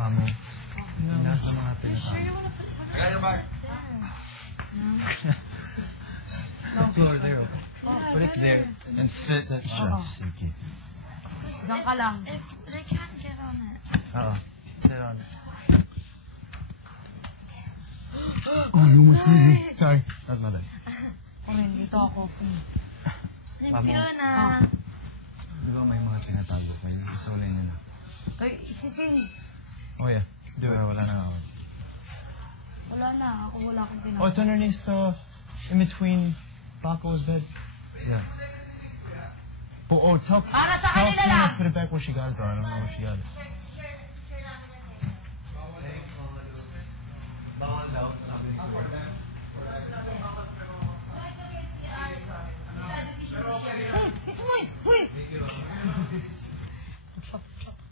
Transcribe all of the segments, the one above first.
Amo. Ina sa mga pinatawag. I got your back. The floor there. Put it there and sit. Sige. Diyan ka lang. If they can't get on it. Sit on it. Oh, you almost hit me. Sorry. That's my bad. Okay, dito ako. Thank you na. Di ba may mga tinatago kayo? Gusto ko lang nila. Ay, isitin. Oh yeah. Do it. Wala na ako. Wala na. Ako wala akong pinaka. Oh, it's underneath in between Paco's bed. Yeah. Oh, tell Para sa Tina kanila lang. to put it back where she got it though. I don't know where she got it. Bawal daw. It's mine! Wait!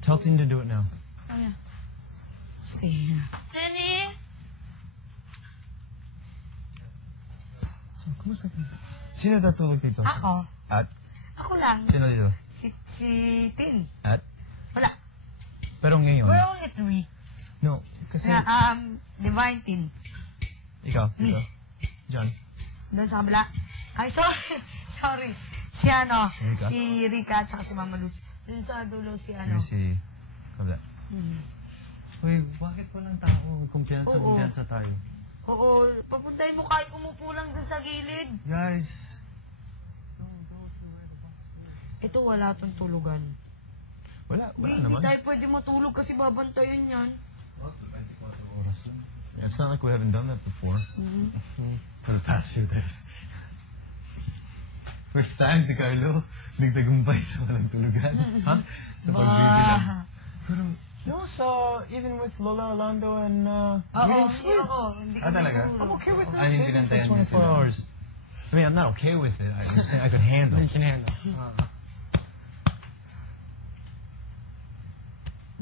Tell Tina to do it now. Oh, yeah. Stay here. Jenny? So, kumusta ka? Sino tatulog dito? Ako? At? Ako lang. Sino dito? Si Tin. At? Wala. Pero ngayon? We're only 3. No, kasi... Divine Tin. Ikaw? Me. Dito? John. Doon sa kabila. Ay, sorry. Sorry. Si Rika? si Rika at saka si Mama Luz. Doon sa dulo si Yung si... Kabla. Uy, bakit walang tao? Kumpiyansa tayo. Oo, papuntahin mo kahit umupo lang dyan sa gilid. Guys. Ito, wala tong tulugan. Wala Hindi naman. tayo pwede matulog kasi babantayan yan. Yeah, it's not like we haven't done that before. For the past few days. First time si Carlo, nagtagumpay sa walang tulugan. Ha? Sa pagbibilang. Pero, No, so even with Lola, Orlando, and we didn't sleep. Hindi talaga? I'm okay with Ay, this. hindi binantayan For niya 24 sila. hours. I mean, I'm not okay with it. I'm just saying I could handle You it. can handle.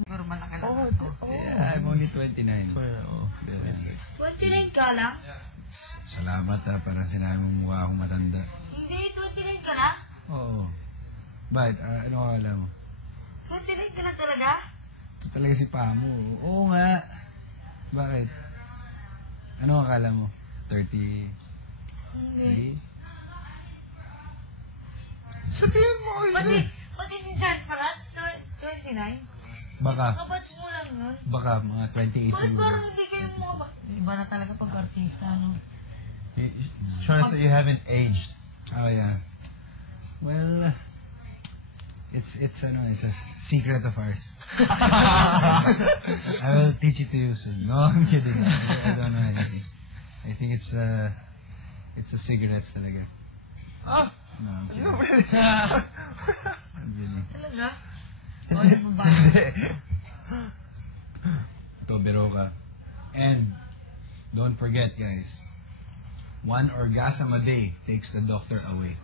Pero malaki lang. Yeah, I'm only 29. Oh, 29 ka lang? Salamat parang sinabi mo mukha akong matanda. Hindi, 29 ka na? Oo. Bakit? Ano akala mo? 29 ka lang talaga? Ito talaga si Pamo. Oo nga. Bakit? Ano akala mo? 30? Hindi. Sabihin mo, Pati si John Franz, 29? Baka, Kabatch mo lang yun. Baka mga 28 Bakit siguro. parang hindi kayo mga Iba na talaga pag artista, no? he's trying to say you haven't aged. Oh, yeah. Well, it's a secret of ours. I will teach it to you soon. No, I'm kidding. I don't know anything. I think it's the cigarettes talaga. Ah! No, I'm kidding. I'm kidding. Talaga? O, yung babae. Ito, biro ka. And, don't forget, guys, 1 orgasm a day takes the doctor away.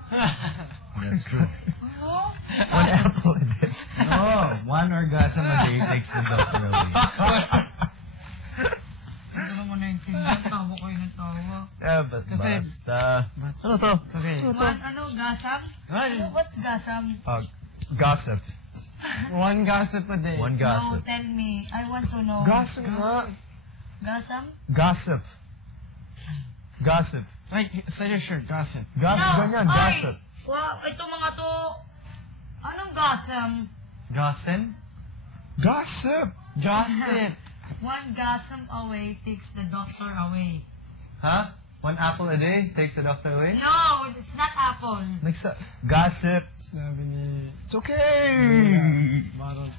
That's true. Ano? One apple a day. No, 1 orgasm a day takes the doctor away. Hindi ko naman naintindihan. Tawa kayo ng tawa. Yeah, but basta. Ano to? It's okay. Gasam? What's gasam? Gossip. One gossip a day. One No, gossip. tell me. I want to know. Gossip nga. Gasam? Gossip. Gossip. Like, say your shirt, gossip. Gossip, ganyan, gossip. Wow, ito mga to. Anong gasam? Gossip? Gossip! Gossip. One gasam away takes the doctor away. Huh? 1 apple a day takes the doctor away? No, it's not apple. Gossip. Sabi ni... It's okay. Baron.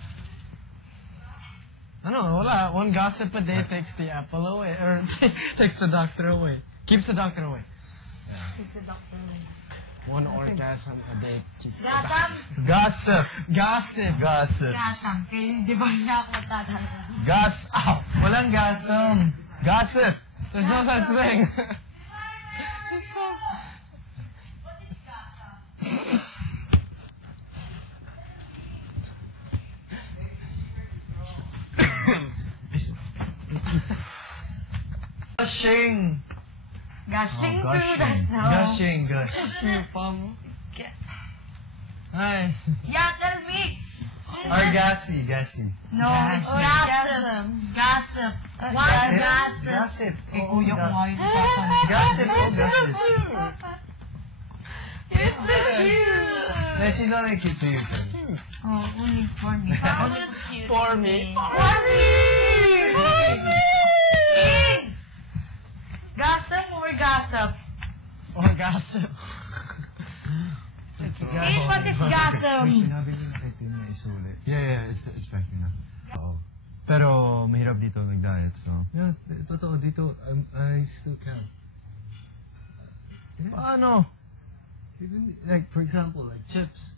Ano, wala. One gossip a day takes the apple away. Or takes the doctor away. Keeps the doctor away. It's the doctor away. One orgasm a day keeps the Gasam? Gossip. Gossip. Gossip. Gasam. Kaya di ba na ako matatagal? Walang gasam. Gossip. There's no such thing. She's so... What is gasam? Gushing. Gushing through the snow. Gushing. Ay. Yeah, tell me. Kung Or gassy. No, it's gossip. Gossip. What gossip? Gossip. Eh, kuya ko nga yung Gossip. Gossip. You're so cute. No, she's only cute to you. Oh, only for me. Always cute. For me. Gossip or gossip? Or gossip. Pete, what is gossip? Uy, sinabi niyo na kay Tim na isulit. Yeah, it's expecting na. Oo. Pero mahirap dito mag-diet, so. Yeah, totoo, dito, I still count. Paano? Like, for example, like chips.